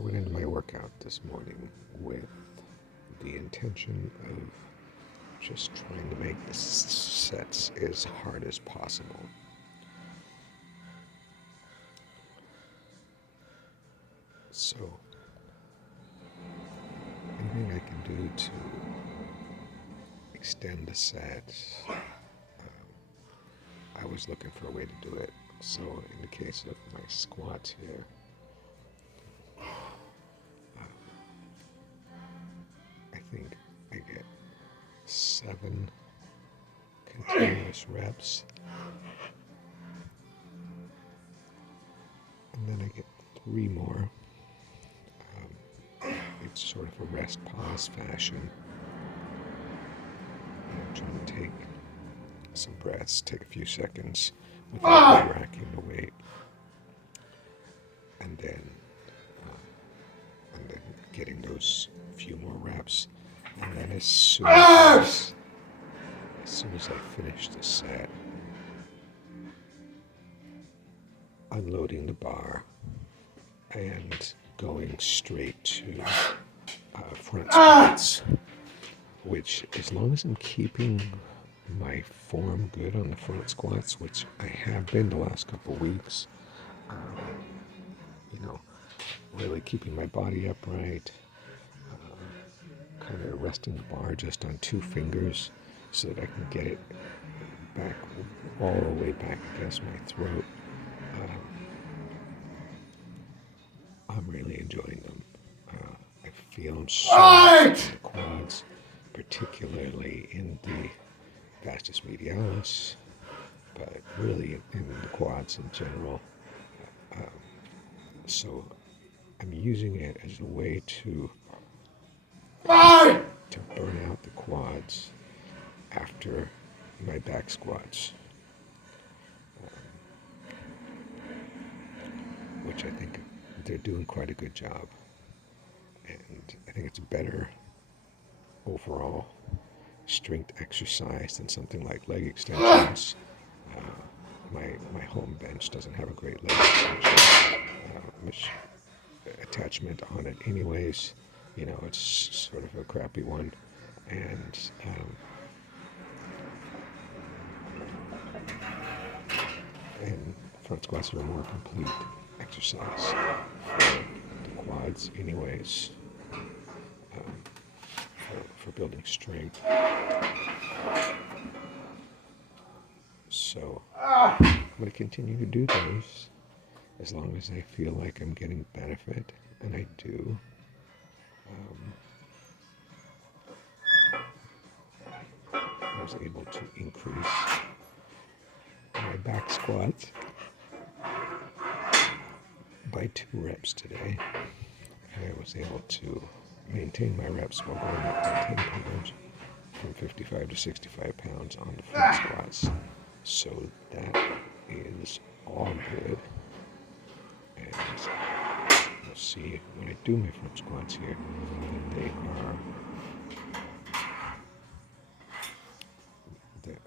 I went into my workout this morning with the intention of just trying to make the sets as hard as possible. So, anything I can do to extend the set, I was looking for a way to do it. So, in the case of my squats here, I think I get 7 continuous reps, and then I get 3 more. It's sort of a rest pause fashion. I'm trying to take some breaths, take a few seconds without racking the weight, and then getting those few more reps, and then as soon as I finish the set, unloading the bar and going straight to front squats, which, as long as I'm keeping my form good on the front squats, which I have been the last couple of weeks, really keeping my body upright, kind of resting the bar just on 2 fingers so that I can get it back, all the way back against my throat. I'm really enjoying them. I feel them so much in the quads, particularly in the vastus medialis, but really in the quads in general. So I'm using it as a way to burn out the quads after my back squats, which I think they're doing quite a good job. And I think it's a better overall strength exercise than something like leg extensions. My home bench doesn't have a great leg extension attachment on it anyways. It's sort of a crappy one. And front squats are a more complete exercise for the quads anyways, for building strength. So I'm going to continue to do those as long as I feel like I'm getting benefit, and I do. I was able to increase my back squats by 2 reps today, and I was able to maintain my reps while going up by 10 pounds from 55 to 65 pounds on the front squats. So that is all good, and you'll see when I do my front squats here that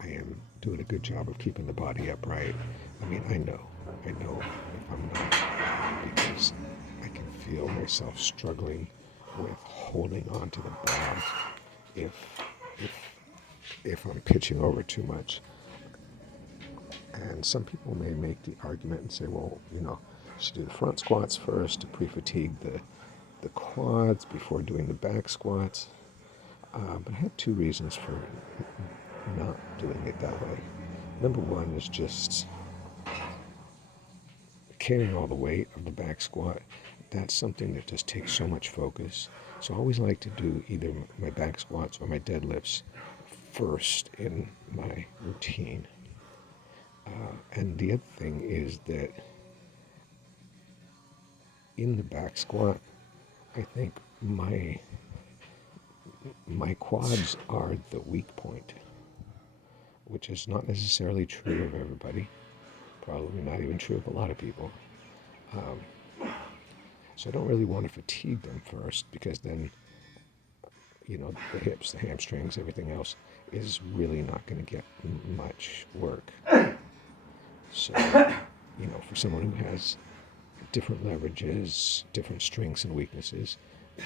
I am doing a good job of keeping the body upright. I mean, I know if I'm not, because I can feel myself struggling with holding onto the bar if I'm pitching over too much. And some people may make the argument and say, well, you should do the front squats first to pre-fatigue the quads before doing the back squats. But I have 2 reasons for not doing it that way. Number one is just carrying all the weight of the back squat. That's something that just takes so much focus. So I always like to do either my back squats or my deadlifts first in my routine. And the other thing is that in the back squat, I think my quads are the weak point, which is not necessarily true of everybody, probably not even true of a lot of people. So I don't really want to fatigue them first, because then, the hips, the hamstrings, everything else is really not going to get much work. So, for someone who has different leverages, different strengths and weaknesses.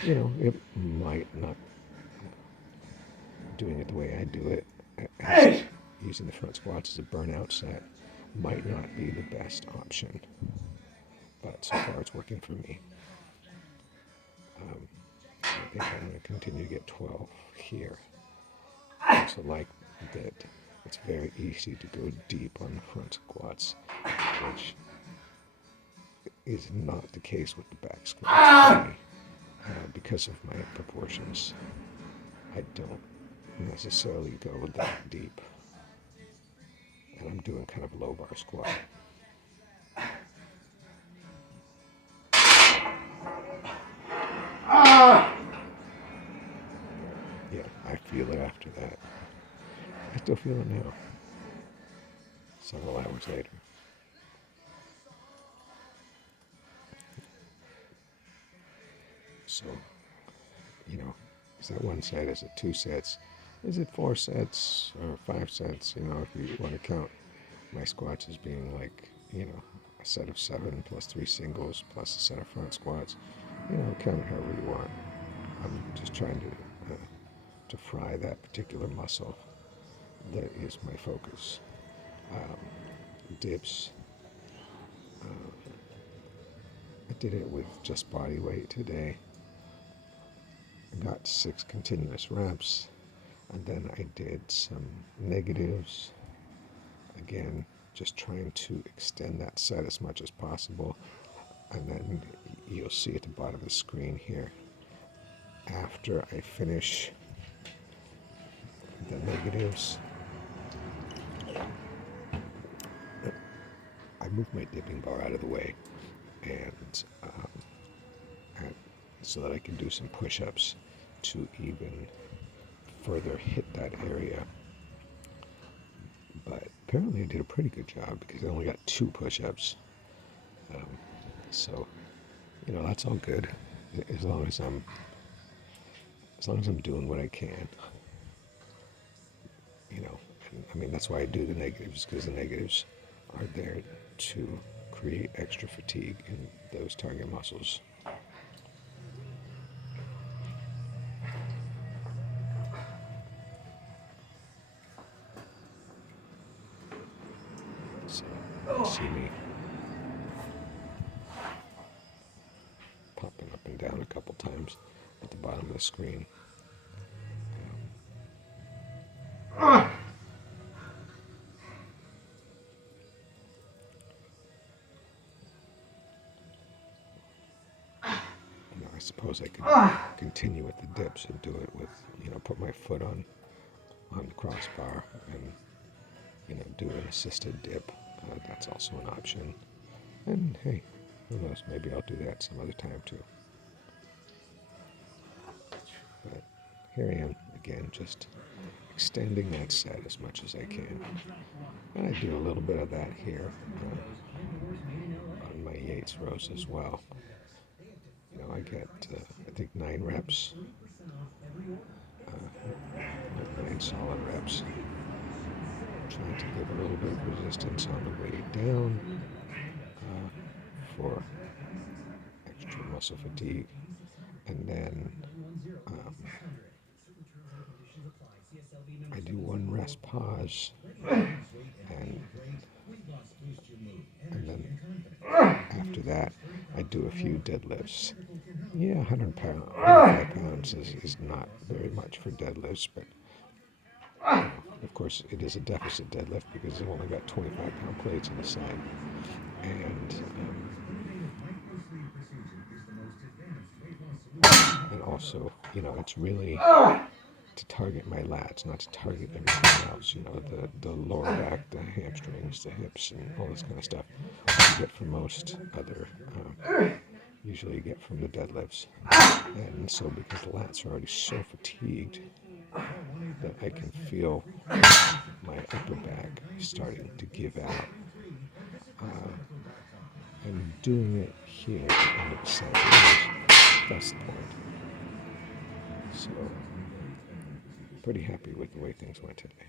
You know, it might not, doing it the way I do it, as using the front squats as a burnout set, might not be the best option. But so far it's working for me. I think I'm going to continue to get 12 here. I also like that it's very easy to go deep on the front squats, which is not the case with the back squats for me. Because of my proportions, I don't necessarily go that deep. And I'm doing kind of a low bar squat. Yeah, I feel it after that. I still feel it now, several hours later. So, you know, is that one set? Is it 2 sets? Is it 4 sets or 5 sets? You know, if you want to count my squats as being like, you know, a set of 7 plus 3 singles plus a set of front squats. You know, count it however you want. I'm just trying to fry that particular muscle that is my focus. Dips. I did it with just body weight today. I got 6 continuous reps, and then I did some negatives. Again, just trying to extend that set as much as possible. And then you'll see at the bottom of the screen here, after I finish the negatives, I move my dipping bar out of the way, and so that I can do some push-ups to even further hit that area. But apparently I did a pretty good job because I only got 2 push-ups. So, you know, that's all good as long as I'm doing what I can. You know, and, I mean, that's why I do the negatives, because the negatives are there to create extra fatigue in those target muscles. So, you see me popping up and down a couple times at the bottom of the screen. You know, I suppose I could continue with the dips and do it with, you know, put my foot on the crossbar and, you know, do an assisted dip. That's also an option. And hey, who knows, maybe I'll do that some other time too. But here I am again, just extending that set as much as I can. And I do a little bit of that here on my Yates rows as well. You know, I get, I think 9 reps, 9 solid reps. Trying to give a little bit of resistance on the way down for extra muscle fatigue. And then I do 1 rest pause, and then after that I do a few deadlifts. Yeah, 105 pounds is not very much for deadlifts, but of course it is a deficit deadlift because I've only got 25-pound plates on the side. And also, you know, it's really to target my lats, not to target everything else. You know, the lower back, the hamstrings, the hips, and all this kind of stuff you get from most other, usually you get from the deadlifts. And so because the lats are already so fatigued that I can feel my upper back starting to give out. I'm doing it here at the end of the set. That's the point. So, pretty happy with the way things went today.